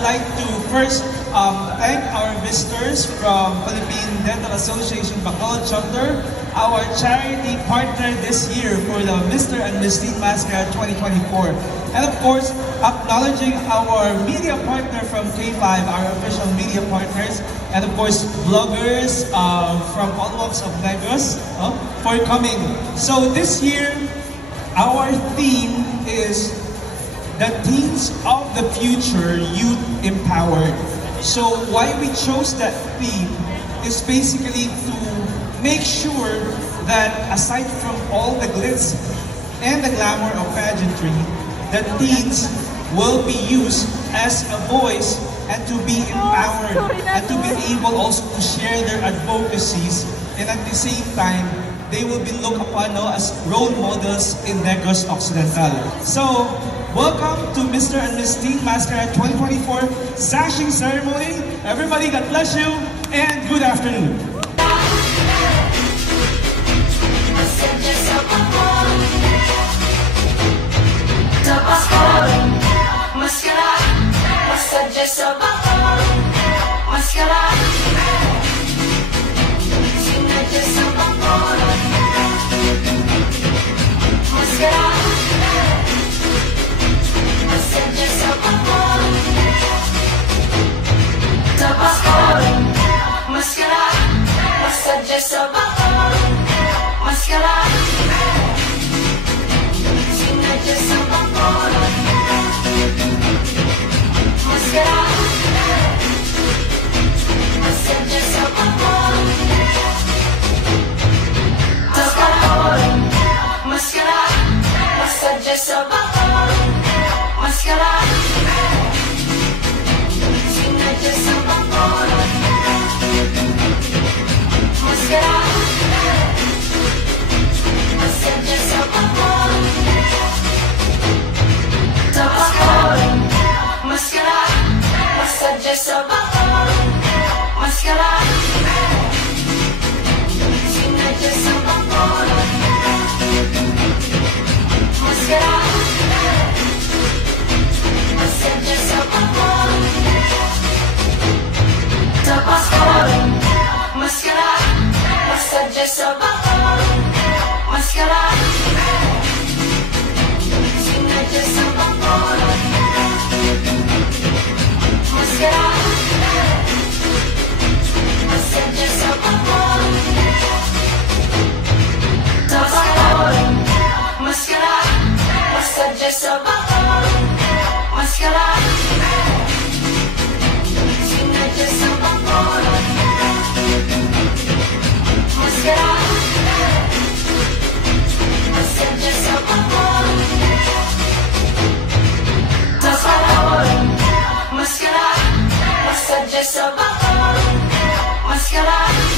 would like to first thank our visitors from Philippine Dental Association Bacolod Chapter, our charity partner this year for the Mr. and Miss Teen Mascara 2024. And of course, acknowledging our media partner from K5, our official media partners, and of course, vloggers from all walks of Negros for coming. So this year, our theme is the teens of the future, youth empowered. So why we chose that theme is basically to make sure that aside from all the glitz and the glamour of pageantry, that teens will be used as a voice and to be empowered and to be able also to share their advocacies, and at the same time, they will be looked upon as role models in Negros Occidental. So, welcome to Mr. and Miss Teen Mascara 2024 Sashing Ceremony. Everybody, God bless you, and good afternoon. Mascara